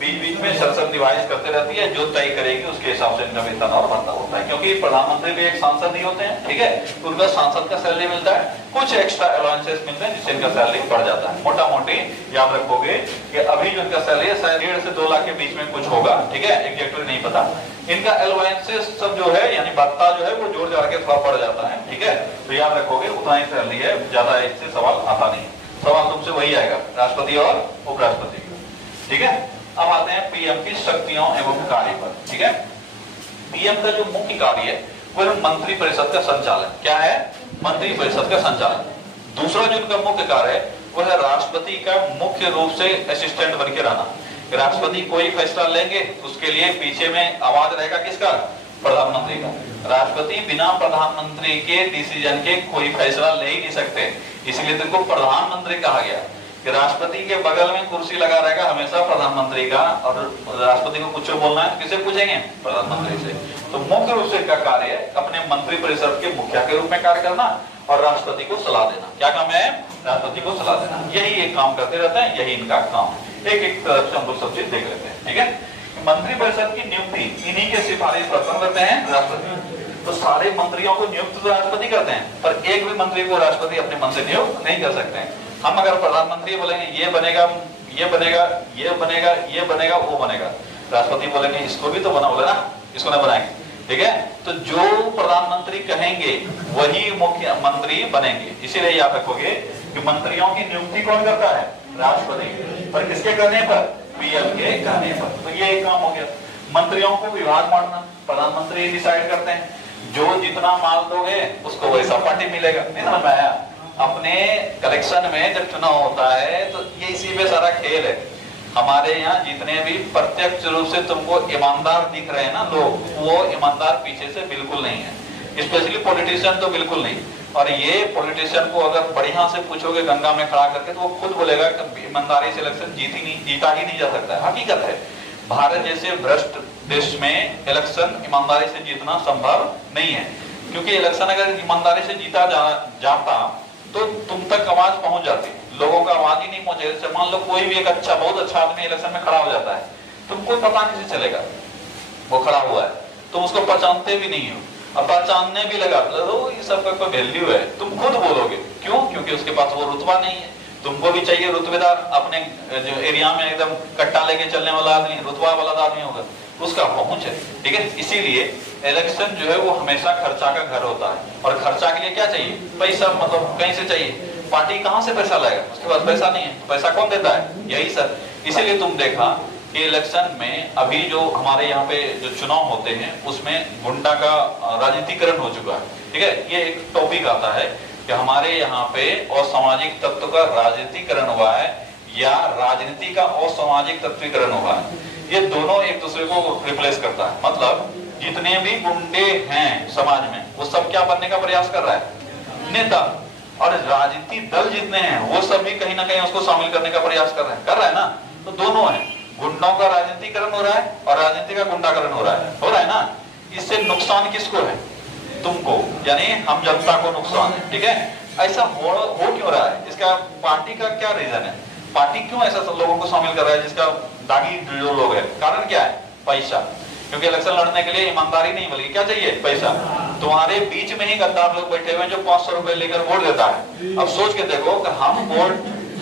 बीच बीच में सरसर डिवाइस करते रहती है, जो तय करेगी उसके हिसाब से इनका वेतन और भत्ता होता है। क्योंकि प्रधानमंत्री भी एक सांसद ही होते हैं। ठीक है, उनका सांसद का सैलरी मिलता है, कुछ एक्स्ट्रा अलाउंसेस मिलते हैं जिससे इनका सैलरी बढ़ जाता है। मोटा मोटी याद रखोगे कि अभी जो इनका सैलरी है शायद 1.5 से 2 लाख के बीच में कुछ होगा। ठीक है, एग्जैक्टली नहीं पता। इनका अलाउंसेस सब जो है यानी भत्ता जो है वो जोड़ जाड़ के थोड़ा बढ़ जाता है। ठीक है, तो याद रखोगे उतना ही सैलरी है, ज्यादा इससे सवाल आता नहीं। सवाल तुमसे वही आएगा, राष्ट्रपति और उपराष्ट्रपति। ठीक है, अब आते हैं पीएम की शक्तियों एवं कार्य पर। ठीक है, पीएम का जो मुख्य कार्य है वो है मंत्री परिषद का संचालन। क्या है? मंत्री परिषद का संचालन। दूसरा जो उनका मुख्य कार्य है वो है राष्ट्रपति का मुख्य रूप से असिस्टेंट बन के रहना। राष्ट्रपति कोई फैसला लेंगे उसके लिए पीछे में आवाज रहेगा किसका? प्रधानमंत्री का। राष्ट्रपति बिना प्रधानमंत्री के डिसीजन के कोई फैसला ले ही नहीं सकते, इसलिए तो इनको प्रधानमंत्री कहा गया कि राष्ट्रपति के बगल में कुर्सी लगा रहेगा हमेशा प्रधानमंत्री का, और राष्ट्रपति को कुछ बोलना है किसे पूछेंगे? प्रधानमंत्री से। तो मुख्य रूप से इनका कार्य है अपने मंत्री परिषद के मुखिया के रूप में कार्य करना और राष्ट्रपति को सलाह देना। क्या काम है? राष्ट्रपति को सलाह देना। यही एक काम करते रहते हैं, यही इनका काम है। एक एक तरफ से हम लोग सब चीज देख लेते हैं। ठीक है, मंत्री परिषद की नियुक्ति इन्हीं के सिफारिश पर करते हैं राष्ट्रपति। तो सारे मंत्रियों को नियुक्त तो राष्ट्रपति करते हैं, पर एक भी मंत्री को राष्ट्रपति अपने मन से नियुक्त नहीं कर सकते हैं। हम अगर प्रधानमंत्री बोलेंगे ये बनेगा, ये बनेगा, ये बनेगा, ये बनेगा, वो बनेगा, राष्ट्रपति बोलेंगे इसको भी तो बना, बोले ना इसको ना बनाएंगे। ठीक है, तो जो प्रधानमंत्री कहेंगे वही मुख्यमंत्री बनेंगे। इसीलिए याद रखोगे कि मंत्रियों की नियुक्ति कौन करता है? राष्ट्रपति। पर किसके कहने पर? पीएम के कहने पर। तो ये एक काम हो गया। मंत्रियों को विभाग बांटना प्रधानमंत्री डिसाइड करते हैं, जो जितना माल दोगे उसको वैसा पार्टी मिलेगा। नहीं समझ में आया? अपने कलेक्शन में जब चुनाव होता है तो ये इसी में सारा खेल है। हमारे यहाँ जितने भी प्रत्यक्ष रूप से तुमको ईमानदार दिख रहे हैं ना लोग, वो ईमानदार पीछे से बिल्कुल नहीं है, स्पेशली पॉलिटिशियन तो बिल्कुल नहीं। और ये पॉलिटिशियन को अगर बढ़िया से पूछोगे गंगा में खड़ा करके तो वो खुद बोलेगा कि ईमानदारी से इलेक्शन जीता ही नहीं जा सकता है। हकीकत है, भारत जैसे भ्रष्ट देश में इलेक्शन ईमानदारी से जीतना संभव नहीं है, क्योंकि इलेक्शन अगर ईमानदारी से जीता जाता तो तुम तक आवाज पहुंच जाती, लोगों का आवाज ही नहीं पहुंचे। जैसे मान लो कोई भी एक अच्छा बहुत अच्छा आदमी इलेक्शन में खड़ा हो जाता है, तुमको पता नहीं चलेगा वो खड़ा हुआ है, तुम उसको पहचानते भी नहीं हो। अब पहचानने भी लगा तो ये सब का कोई वैल्यू है, तुम खुद बोलोगे। क्यों? क्योंकि उसके पास वो रुतबा नहीं है। तुमको भी चाहिए रुतबेदार, अपने जो एरिया में एकदम कट्टा लेके चलने वाला आदमी, रुतबा वाला आदमी होगा, उसका पहुंच है। ठीक है, इसीलिए इलेक्शन जो है वो हमेशा खर्चा का घर होता है। और खर्चा के लिए क्या चाहिए? पैसा। मतलब कहीं से चाहिए, पार्टी कहां से पैसा लाएगा? उसके पास पैसा नहीं है, पैसा कौन देता है? यही सर। इसीलिए तुम देखा कि इलेक्शन में अभी जो हमारे यहाँ पे जो चुनाव होते हैं उसमें गुंडा का राजनीतिकरण हो चुका है। ठीक है, ये एक टॉपिक आता है कि हमारे यहाँ पे असामाजिक तत्व का राजनीतिकरण हुआ है। या राजनीति का असामाजिक तत्वीकरण होगा। ये दोनों एक दूसरे को रिप्लेस करता है। मतलब जितने भी गुंडे हैं समाज में वो सब क्या बनने का प्रयास कर रहा है? नेता। और राजनीतिक दल जितने हैं वो सब भी कहीं ना कहीं उसको शामिल करने का प्रयास कर रहा है ना। तो दोनों है, गुंडों का राजनीतिकरण हो रहा है और राजनीति का गुंडाकरण हो रहा है ना। इससे नुकसान किसको है? तुमको, यानी हम जनता को नुकसान है। ठीक है, ऐसा हो क्यों रहा है? इसका पार्टी का क्या रीजन है? पार्टी क्यों ऐसा सब लोगों को शामिल कर रहा है? जिसका दागी जो लोग है, कारण क्या है? पैसा। क्योंकि इलेक्शन लड़ने के लिए ईमानदारी नहीं बल्कि क्या चाहिए? पैसा। तुम्हारे बीच में ही गद्दार लोग बैठे हुए हैं जो 500 रुपए लेकर वोट देता है। अब सोच के देखो कि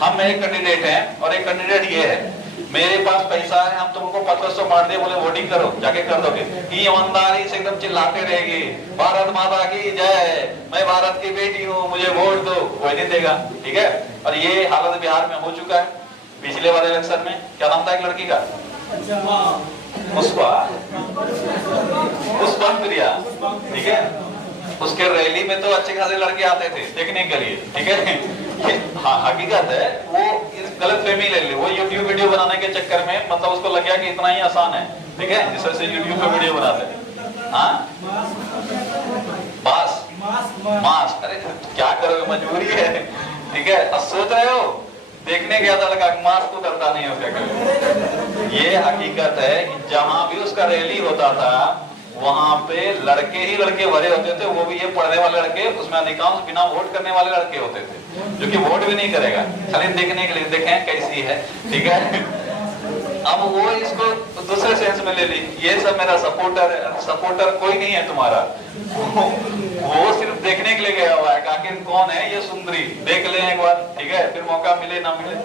हम एक कैंडिडेट हैं और एक कैंडिडेट ये है, मेरे पास पैसा है, हम तुमको 1500 मार दे, बोले वोटिंग करो, जाके कर दोगे। ये ईमानदारी से एकदम चिल्लाते रहेगी, भारत माता की जय, मैं भारत की बेटी हूँ, मुझे वोट दो, कोई नहीं देगा। ठीक है, और ये हालत बिहार में हो चुका है। पिछले वाले इलेक्शन में क्या नाम था एक लड़की का? पुष्पा। ठीक है, उसके रैली में तो अच्छे खासे लड़के आते थे देखने के लिए। ठीक है, हाँ हकीकत है, वो इस गलत फहमी ले ली। वो यूट्यूब वीडियो बनाने के चक्कर में मतलब उसको लग गया कि इतना ही आसान है। ठीक है, जिस तरह से यूट्यूब पे वीडियो बनाते हैं। हाँ मास, अरे क्या करोगे, मजबूरी है। ठीक है, अब सोच रहे हो देखने गया था, लगा मास्क तो करता नहीं है उसका। ये हकीकत है कि जहां भी उसका रैली होता था वहां पे लड़के ही लड़के भरे होते थे, वो भी ये पढ़ने वाले लड़के, उसमें अधिकांश बिना वोट करने वाले लड़के होते थे, जो कि वोट भी नहीं करेगा, खाली देखने के लिए, देखें कैसी है। ठीक है, अब वो इसको दूसरे सेंस में ले ली, ये सब मेरा सपोर्टर कोई नहीं है तुम्हारा। वो सिर्फ देखने के लिए गया हुआ है, आखिर कौन है ये सुंदरी, देख ले एक बार। ठीक है, फिर मौका मिले ना मिले,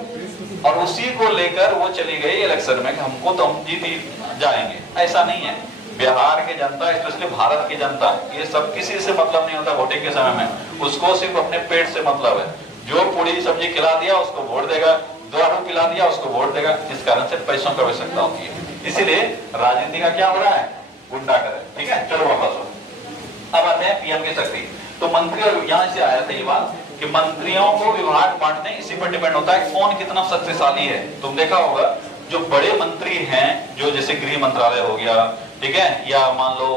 और उसी को लेकर वो चली गई इलेक्शन में, हमको तो हम जीत ही जाएंगे। ऐसा नहीं है। बिहार की जनता, स्पेशली भारत की जनता, ये सब किसी से मतलब नहीं होता वोटिंग के समय में, उसको सिर्फ अपने पेट से मतलब है। जो पूरी सब्जी खिला दिया उसको वोट देगा, दारू पिला दिया उसको वोट देगा। इस कारण से पैसों की आवश्यकता होती है। इसीलिए राजनीति का क्या हो रहा है? गुंडाकरण। ठीक है, चलो वापस अब आते हैं पीएम की शक्ति। तो मंत्री, और यहां से आया था ये बात कि मंत्रियों को विभाग बांटने इसी पर डिपेंड होता है कौन कितना शक्तिशाली है। तुम देखा होगा जो बड़े मंत्री हैं, जो जैसे गृह मंत्रालय हो गया, ठीक है, या मान लो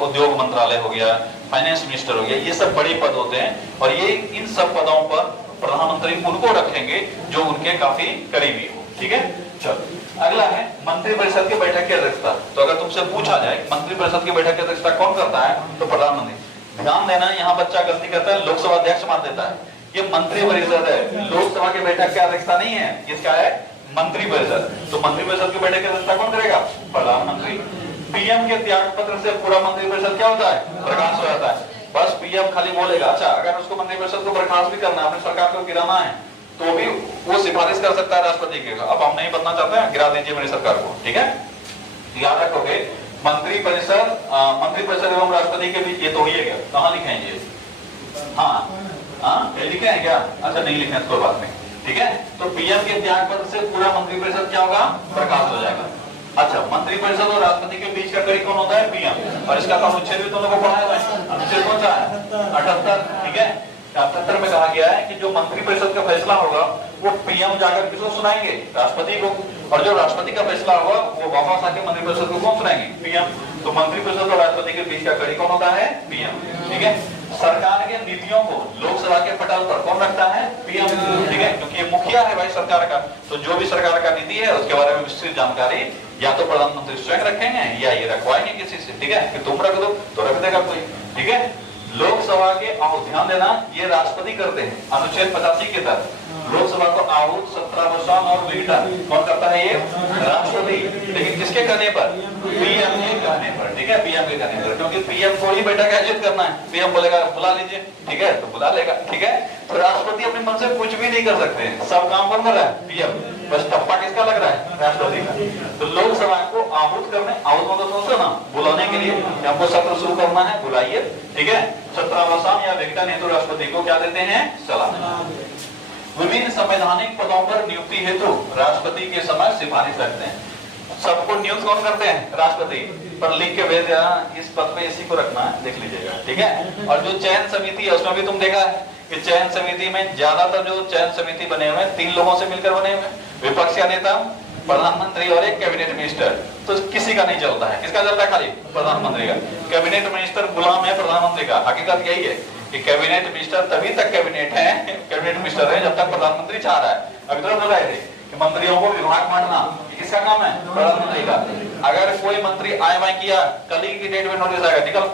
उद्योग मंत्रालय हो गया, फाइनेंस मिनिस्टर हो गया, ये सब बड़े पद होते हैं। और ये इन सब पदों पर प्रधानमंत्री उनको रखेंगे जो उनके काफी करीबी हो। ठीक है, चलो अगला है मंत्रिपरिषद की बैठक की अध्यक्षता। तो अगर तुमसे पूछा जाए मंत्रिपरिषद की बैठक की अध्यक्षता कौन करता है, तो प्रधानमंत्री। ध्यान देना, यहाँ बच्चा गलती करता है, लोकसभा अध्यक्ष मान देता है। ये मंत्रिपरिषद है, लोकसभा की बैठक की अध्यक्षता नहीं है, इसका है मंत्रिपरिषद। तो मंत्रिपरिषद की बैठक की अध्यक्षता कौन करेगा? प्रधानमंत्री। पीएम के त्याग पत्र से पूरा मंत्रिपरिषद क्या होता है? बर्खास्त हो जाता है। बस पीएम खाली बोलेगा। अच्छा, अगर उसको मंत्रिपरिषद को बर्खास्त भी करना है, अपनी सरकार को गिराना है, तो भी वो सिफारिश कर सकता है राष्ट्रपति के। अब हम नहीं बदलना चाहते हैं, गिरा दीजिए मेरी सरकार को। ठीक है, याद रखोगे मंत्रिपरिषद एवं राष्ट्रपति के बीच ये तो ही है क्या? कहाँ लिखेंगे? हाँ लिखे हैं क्या? अच्छा नहीं लिखे कोई बात नहीं। ठीक है, तो पीएम के त्याग पत्र से पूरा मंत्रिपरिषद क्या होगा? बर्खास्त हो जाएगा। अच्छा, मंत्रिपरिषद और राष्ट्रपति के बीच का कड़ी कौन होता है? पीएम। और इसका अनुच्छेद भी तुम लोगों को पढ़ाया है, अनुच्छेद कौन सा है? 78। ठीक है, 78 में कहा गया है कि जो मंत्रिपरिषद का फैसला होगा वो पीएम जाकर किसको सुनाएंगे? राष्ट्रपति को। और जो राष्ट्रपति का फैसला होगा वो वापस आके मंत्रिपरिषद को कौन सुनाएंगे? पीएम। तो मंत्रिपरिषद और राष्ट्रपति के बीच का कड़ी कौन होता है? पीएम। ठीक है, सरकार के नीतियों को लोकसभा के पटल पर कौन रखता है? पीएम। ठीक है, क्योंकि ये मुखिया है भाई सरकार का, तो जो भी सरकार का नीति है उसके बारे में विस्तृत जानकारी या तो प्रधानमंत्री स्वयं रखेंगे या ये रखवाएंगे किसी से। ठीक है, कि तुम रख दो तो रख देगा कोई। ठीक है, लोकसभा के ध्यान देना, ये राष्ट्रपति करते हैं अनुच्छेद 85 के तहत। लोकसभा को आहूत, सत्रावसान और विघटन कौन करता है? ये राष्ट्रपति। लेकिन किसके कहने पर? पीएम के कहने पर। ठीक है, पीएम के कहने पर, क्योंकि पीएम को ही बैठक आयोजित करना है। पीएम बोलेगा बुला लीजिए, ठीक है, तो बुला लेगा। ठीक है, तो राष्ट्रपति अपने मन से कुछ भी नहीं कर सकते, सब काम कौन कर रहा है? पीएम। बस टप्पा किसका लग रहा है? राष्ट्रपति का। तो लोकसभा को आहूत करने, आहूत मतलब सोचो ना, बुलाने के लिए, हमको सत्र शुरू करना है, बुलाइए। ठीक है, सत्रावसान या विघटन हेतु राष्ट्रपति को क्या देते हैं? सलाह। विभिन्न संवैधानिक पदों पर नियुक्ति हेतु राष्ट्रपति के समय सिफारिश रखते हैं। सबको नियुक्त कौन करते हैं? राष्ट्रपति। पर लिख के भेज दिया इस पद पे इसी को रखना है, देख लीजिएगा। ठीक है, और जो चयन समिति है उसमें भी तुम देखा है कि चयन समिति में ज्यादातर जो चयन समिति बने हुए हैं 3 लोगों से मिलकर बने हुए हैं, विपक्ष का नेता, प्रधानमंत्री और एक कैबिनेट मिनिस्टर। तो किसी का नहीं चलता है, किसका चलता है? खाली प्रधानमंत्री का। कैबिनेट मिनिस्टर गुलाम है प्रधानमंत्री का। हकीकत यही है कि कैबिनेट मिनिस्टर तभी तक कैबिनेट है, कैबिनेट मिनिस्टर है जब तक प्रधानमंत्री चाह रहा है। अभी तो बोल रहे थे कि मंत्रियों को विभाग बांटना किसका काम है? प्रधानमंत्री का। अगर कोई मंत्री आय किया, कल ही की डेट में नोटिस आएगा, निकल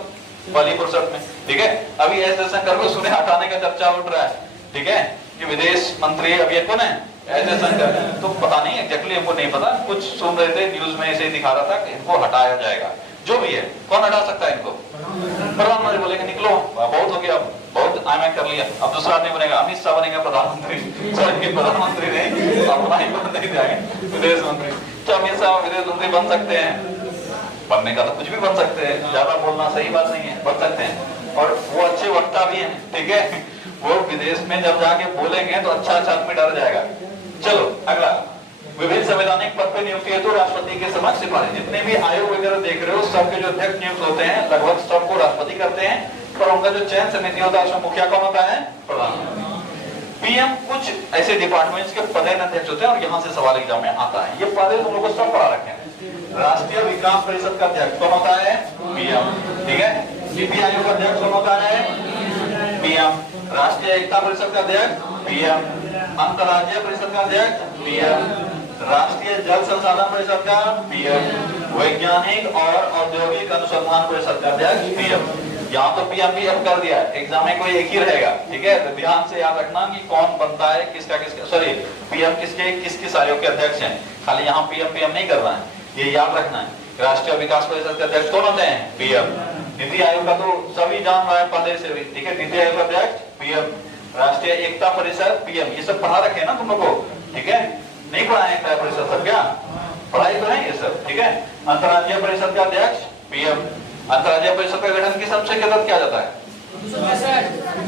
वाली फुर्सत में, ठीक है। अभी एस जयशंकर को सुने हटाने का चर्चा उठ रहा है, ठीक है, कि विदेश मंत्री अभी कौन है? एस जयशंकर। तो पता नहीं एग्जैक्टली, हमको नहीं पता, कुछ सुन रहे थे न्यूज में ऐसे दिखा रहा था कि इनको हटाया जाएगा। जो भी है, कौन हटा सकता है इनको? प्रधानमंत्री बोलेंगे निकलो, बहुत हो गया, बहुत आय कर लिया, अब दूसरा नहीं बनेगा, अमित शाह बनेगा प्रधानमंत्री। सॉरी, प्रधानमंत्री नहीं, अपना ही नहीं जाएंगे विदेश मंत्री। तो अमित शाह विदेश मंत्री बन सकते हैं, बनने का तो कुछ भी बन सकते हैं, ज्यादा बोलना सही बात नहीं है, बन सकते हैं। और वो अच्छे वक्ता भी हैं, ठीक है, वो विदेश में जब जाके बोलेंगे तो अच्छा आदमी डर जाएगा। चलो अगला, विभिन्न संवैधानिक पद पे नियुक्ति हेतु राष्ट्रपति के समक्ष सिफारिश। जितने भी आयोग वगैरह देख रहे हो, सबके जो अध्यक्ष नियुक्त होते हैं लगभग सबको राष्ट्रपति करते हैं, पर उनका जो चयन समिति होता है उसमें मुखिया कौन होता है? प्रधानमंत्री। पीएम कुछ ऐसे डिपार्टमेंट्स के पदेन अध्यक्ष होते हैं और यहाँ से सवाल एग्जाम में आता है। ये पद तुम लोग को सब पढ़ा रखे हैं। राष्ट्रीय विकास परिषद का अध्यक्ष कौन होता है? पीएम, ठीक है। नीति आयोग का अध्यक्ष कौन होता है? पीएम। राष्ट्रीय एकता परिषद का अध्यक्ष? पीएम। अंतर्राज्यीय परिषद का अध्यक्ष? पीएम। राष्ट्रीय जल संसाधन परिषद का? पीएम। वैज्ञानिक और औद्योगिक अनुसंधान परिषद का अध्यक्ष? पीएम। यहाँ तो पीएम भी अब कर दिया है, एग्जाम में कोई एक ही रहेगा, ठीक है। तो ध्यान से याद रखना कि कौन बनता है, किसका किसका, सॉरी पीएम किसके किस किस आयोग के अध्यक्ष हैं। खाली यहाँ पीएम नहीं करना है, ये याद रखना है। राष्ट्रीय विकास परिषद के अध्यक्ष कौन होते हैं? पीएम। नीति आयोग का तो सभी जान रहा है पहले से भी, ठीक है। नीति आयोग का अध्यक्ष पीएम। राष्ट्रीय एकता परिषद पीएम। ये सब पढ़ा रखे हैं ना तुम लोग को, ठीक है। नहीं पढ़ा है एकता परिषद सब? क्या पढ़ाई तो है ये सब, ठीक है। अंतर्राज्यीय परिषद का अध्यक्ष पीएम। अंतर्राज्यीय परिषद का गठन किस अंश के तहत किया जाता है?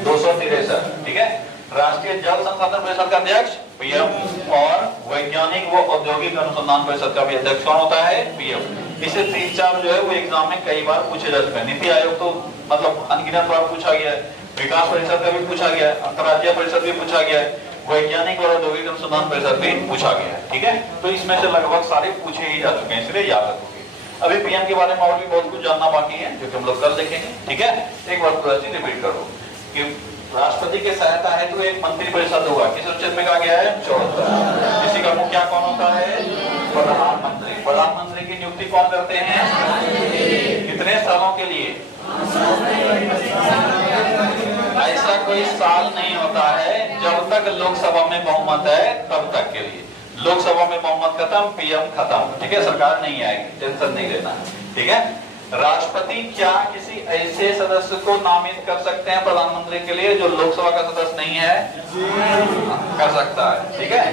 263, ठीक है। राष्ट्रीय जल संसाधन परिषद का अध्यक्ष पीएम और वैज्ञानिक व औद्योगिक अनुसंधान परिषद का भी अध्यक्ष कौन होता है? पीएम। इसे 3-4 जो है वो एग्जाम में कई बार पूछे जा चुके हैं। नीति आयोग तो मतलब अनगिनत बार पूछा गया है, विकास परिषद का भी पूछा गया है, अंतर्राज्यीय परिषद भी पूछा गया है, वैज्ञानिक और औद्योगिक अनुसंधान परिषद भी पूछा गया है, ठीक है। तो इसमें से लगभग सारे पूछे ही जा चुके हैं, इसलिए याद रखोगे। अभी पीएम के बारे में और भी बहुत कुछ जानना बाकी है, जो कि हम लोग कल देखेंगे, ठीक है। एक बार पूरा चीज रिपीट करो कि राष्ट्रपति के सहायता है तो एक मंत्री परिषद होगा, किस अनुच्छेद में कहा गया है? 74। किसी का मुखिया कौन होता है? प्रधानमंत्री। प्रधानमंत्री की नियुक्ति कौन करते हैं? कितने सालों के लिए? ऐसा कोई साल नहीं होता है, जब तक लोकसभा में बहुमत है तब तक के लिए। लोकसभा में बहुमत खत्म, पीएम खत्म, ठीक है। सरकार नहीं आएगी, टेंशन नहीं लेना, ठीक है। राष्ट्रपति क्या किसी ऐसे सदस्य को नामित कर सकते हैं प्रधानमंत्री के लिए जो लोकसभा का सदस्य नहीं है? कर सकता है, ठीक है।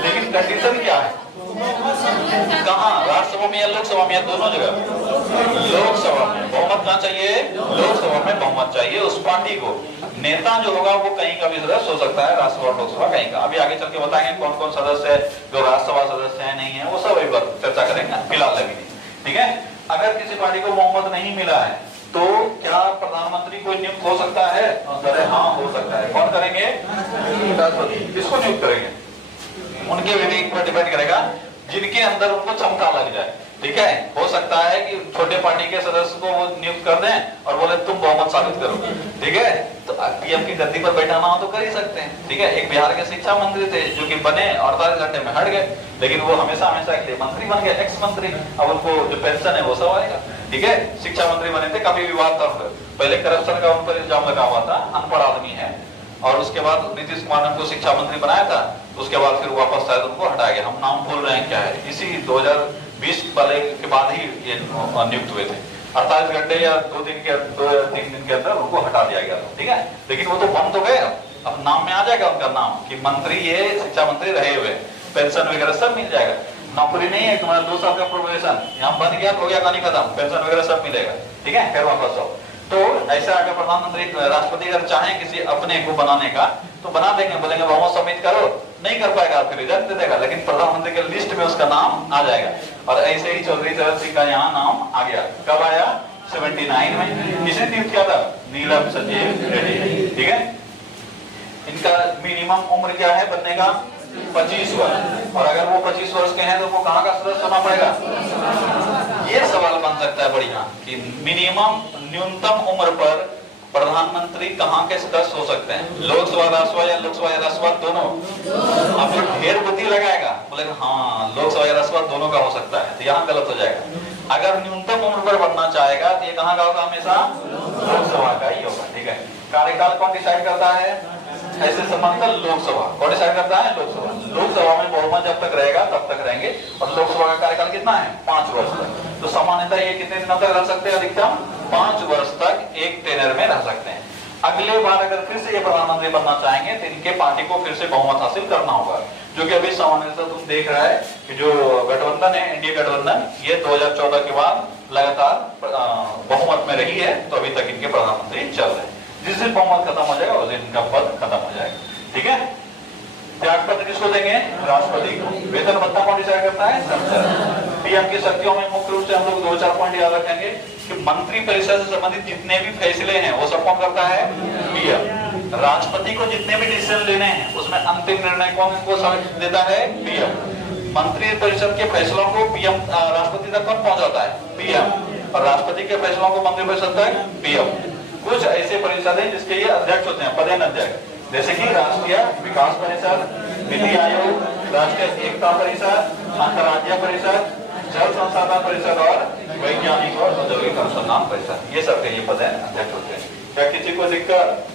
लेकिन कंडीशन क्या है? कहाँ? राज्यसभा में या लोकसभा में या दोनों जगह? लोकसभा में। बहुमत कहाँ चाहिए? लोकसभा में बहुमत चाहिए उस पार्टी को। नेता जो होगा वो कहीं का भी सदस्य हो सकता है, राज्यसभा लोकसभा कहीं का। अभी आगे चल के बताएंगे कौन कौन सदस्य है जो राज्यसभा सदस्य है नहीं है, वो सब अभी चर्चा करेंगे, फिलहाल अभी नहीं, ठीक है। अगर किसी पार्टी को बहुमत नहीं मिला है तो क्या प्रधानमंत्री को नियुक्त हो सकता है? अरे हाँ, हो सकता है। कौन करेंगे? राष्ट्रपति। किसको नियुक्त करेंगे? उनके विधेयक पर डिपेंड करेगा जिनके अंदर उनको क्षमता लग जाए, ठीक है। हो सकता है कि छोटे पार्टी के सदस्य को वो नियुक्त कर दें और बोले तुम बहुमत साबित करो, ठीक है। तो पीएम की गद्दी पर बैठाना हो तो कर ही सकते हैं, ठीक है। एक बिहार के शिक्षा मंत्री थे जो कि बने 48 घंटे में हट गए, लेकिन वो हमेशा के लिए मंत्री बन गए, एक्स मंत्री। अब उनको जो पेंशन है वो सब आएगा, ठीक है। शिक्षा मंत्री बने थे, काफी विवाद था, पहले करप्शन का उन पर इल्जाम लगा हुआ था, अनपढ़ आदमी है, और उसके बाद नीतीश कुमार ने उनको शिक्षा मंत्री बनाया था, उसके बाद फिर वापस शायद उनको हटाया गया। हम नाम भूल रहे हैं क्या है, इसी 2020 वाले के बाद ही ये नियुक्त हुए थे। 48 घंटे या 2 दिन के 2 या 3 दिन के अंदर उनको हटा दिया गया, ठीक है। लेकिन वो तो बन तो गए, अब नाम में आ जाएगा उनका नाम कि मंत्री ये शिक्षा मंत्री रहे हुए, पेंशन वगैरह सब मिल जाएगा। नौकरी नहीं है, तुम्हारा 2 साल का प्रोबेशन यहाँ बन गया तो हो गया, कहानी खत्म, पेंशन वगैरह सब मिलेगा, ठीक है। फिर वापस आओ। तो ऐसा अगर प्रधानमंत्री राष्ट्रपति अगर चाहें किसी अपने को बनाने का तो बना देंगे, बोलेंगे बहुमत सबमिट करो, नहीं कर पाएगा फिर रिजल्ट दे देगा, लेकिन प्रधानमंत्री के लिस्ट में उसका नाम आ जाएगा। और ऐसे ही चौधरी चरण सिंह का यहाँ नाम आ गया। कब आया? 79 में। किसने नियुक्त किया था? नीलम संजीव रेड्डी, ठीक है। इनका मिनिमम उम्र क्या है बनने का? 25 वर्ष। और अगर वो 25 वर्ष के हैं तो वो कहाँ का सदस्य होना पड़ेगा? ये सवाल बन सकता है बढ़िया कि मिनिमम न्यूनतम उम्र पर प्रधानमंत्री कहाँ के सदस्य हो सकते हैं? लोकसभा, राज्यसभा या लोकसभा या राज्यसभा दोनों? अब जो ढेर बुद्धि लगाएगा बोलेगा हाँ लोकसभा या राज्यसभा दोनों का हो सकता है, तो यहाँ गलत हो जाएगा। अगर न्यूनतम उम्र पर बढ़ना चाहेगा तो ये कहाँ का होगा? हमेशा लोकसभा का ही होगा। ठीक है, कार्यकाल कौन डिसाइड करता है? ऐसे संबंध लोकसभा कौन डिसाइड करता है? लोकसभा। लोकसभा में बहुमत जब तक रहेगा तब तक रहेंगे, और लोकसभा का कार्यकाल कितना है? 5 वर्ष तक। तो सामान्यतः ये कितने दिनों तक रह सकते हैं? अधिकतम 5 वर्ष तक एक टेनर में रह सकते हैं। अगले बार अगर फिर से ये प्रधानमंत्री बनना चाहेंगे तो इनके पार्टी को फिर से बहुमत हासिल करना होगा, जो कि अभी सामान्यतः तुम देख रहा है कि जो गठबंधन है, इंडिया गठबंधन, ये 2014 के बाद लगातार बहुमत में रही है, तो अभी तक इनके प्रधानमंत्री चल रहे हैं। जिस दिन बहुमत खत्म हो जाएगा उस दिन इनका पद खत्म हो जाएगा। ठीक है, त्याग पत्र किसको देंगे? राष्ट्रपति को। वेतन भत्ता कौन डिसाइड करता है? संसद। पीएम की शक्तियों में मुख्य रूप से हम लोग 2-4 पॉइंट याद रखेंगे कि मंत्री परिषद से संबंधित जितने भी फैसले हैं वो सब कौन करता है? पीएम। राष्ट्रपति को जितने भी डिसीजन लेने हैं उसमें अंतिम निर्णय कौन को देता है? पीएम। मंत्री परिषद के फैसलों को पीएम राष्ट्रपति तक कौन पहुंचाता है? पीएम। और राष्ट्रपति के फैसलों को मंत्री परिषद तक पीएम। कुछ ऐसे परिषद हैं जिसके ये अध्यक्ष होते हैं, पदेन अध्यक्ष, जैसे कि राष्ट्रीय विकास परिषद, नीति आयोग, राष्ट्रीय एकता परिषद, अंतर्राज्यीय परिषद, जल संसाधन परिषद और वैज्ञानिक और औद्योगिक अनुसंधान परिषद। ये सबके ये पदेन अध्यक्ष होते हैं। क्या किसी को दिक्कत?